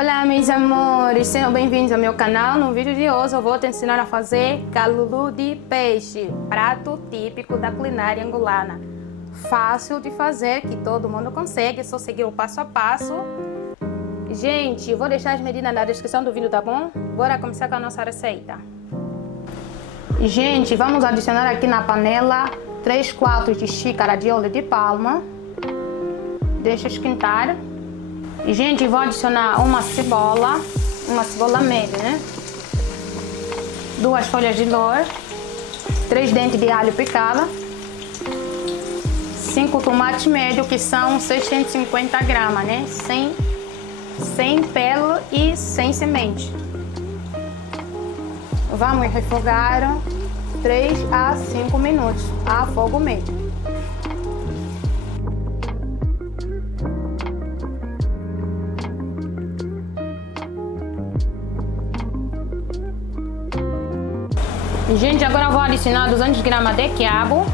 Olá, meus amores, sejam bem-vindos ao meu canal. No vídeo de hoje eu vou te ensinar a fazer calulu de peixe, prato típico da culinária angolana. Fácil de fazer, que todo mundo consegue, é só seguir o passo a passo. Gente, vou deixar as medidas na descrição do vídeo, tá bom? Bora começar com a nossa receita. Gente, vamos adicionar aqui na panela 3/4 de xícara de óleo de palma. Deixa esquentar. E, gente, vou adicionar uma cebola média, né? 2 folhas de louro, 3 dentes de alho picada, 5 tomates médios, que são 650 gramas, né? Sem pelo e sem semente. Vamos refogar 3 a 5 minutos a fogo médio. Gente, agora eu vou adicionar 200 gramas de quiabo,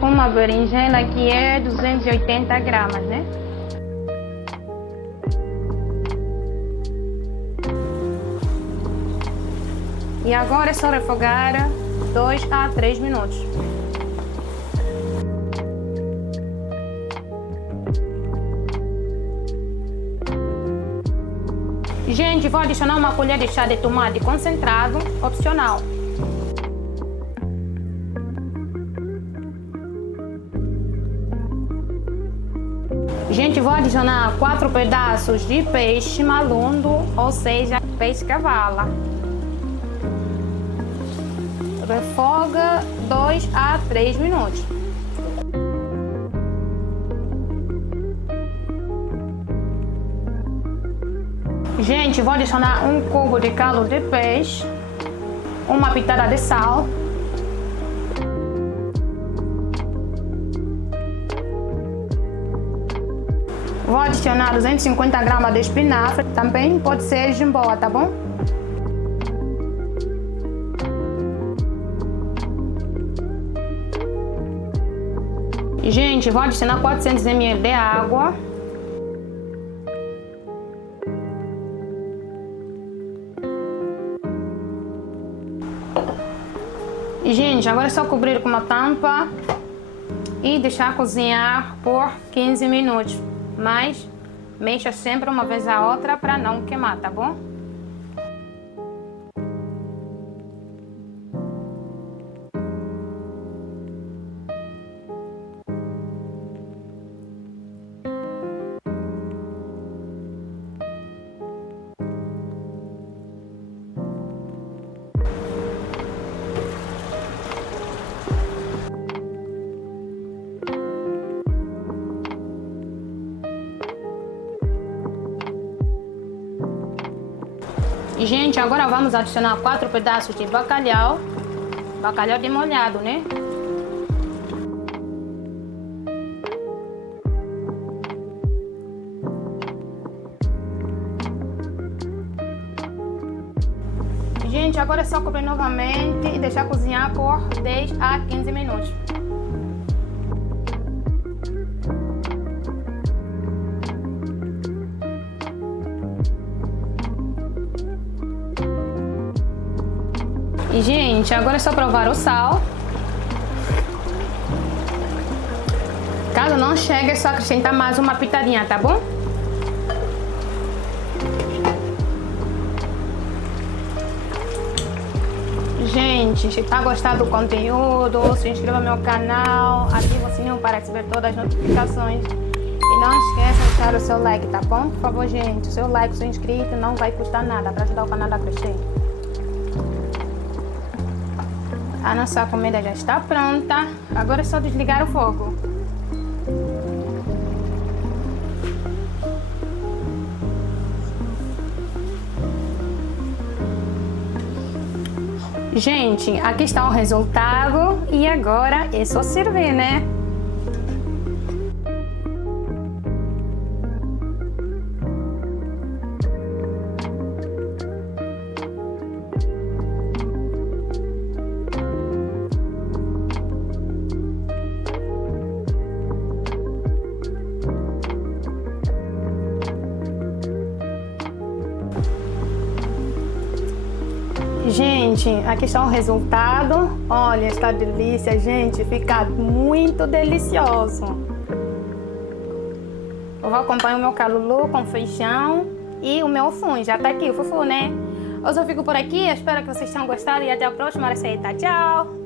uma berinjela que é 280 gramas, né? E agora é só refogar 2 a 3 minutos. Gente, vou adicionar uma colher de chá de tomate concentrado, opcional. Gente, vou adicionar 4 pedaços de peixe malundo, ou seja, peixe cavala. Refoga 2 a 3 minutos. Gente, vou adicionar um cubo de caldo de peixe, uma pitada de sal, vou adicionar 250 gramas de espinafre, também pode ser jimboa, tá bom? Gente, vou adicionar 400 ml de água. E, gente, agora é só cobrir com uma tampa e deixar cozinhar por 15 minutos. Mas mexa sempre uma vez a outra para não queimar, tá bom? E, gente, agora vamos adicionar 4 pedaços de bacalhau demolhado, né? E, gente, agora é só cobrir novamente e deixar cozinhar por 10 a 15 minutos. E, gente, agora é só provar o sal. Caso não chegue, é só acrescentar mais uma pitadinha, tá bom? Gente, se tá gostando do conteúdo, se inscreva no meu canal, ativa o sininho para receber todas as notificações. E não esqueça de deixar o seu like, tá bom? Por favor, gente, o seu like, o seu inscrito não vai custar nada para ajudar o canal a crescer. A nossa comida já está pronta, agora é só desligar o fogo. Gente, aqui está o resultado e agora é só servir, né? Gente, aqui está o resultado. Olha, está delícia, gente. Fica muito delicioso. Eu vou acompanhar o meu calulu com feijão e o meu fundo. Já tá aqui o fufu, né? Hoje eu fico por aqui. Espero que vocês tenham gostado e até a próxima receita. Tchau!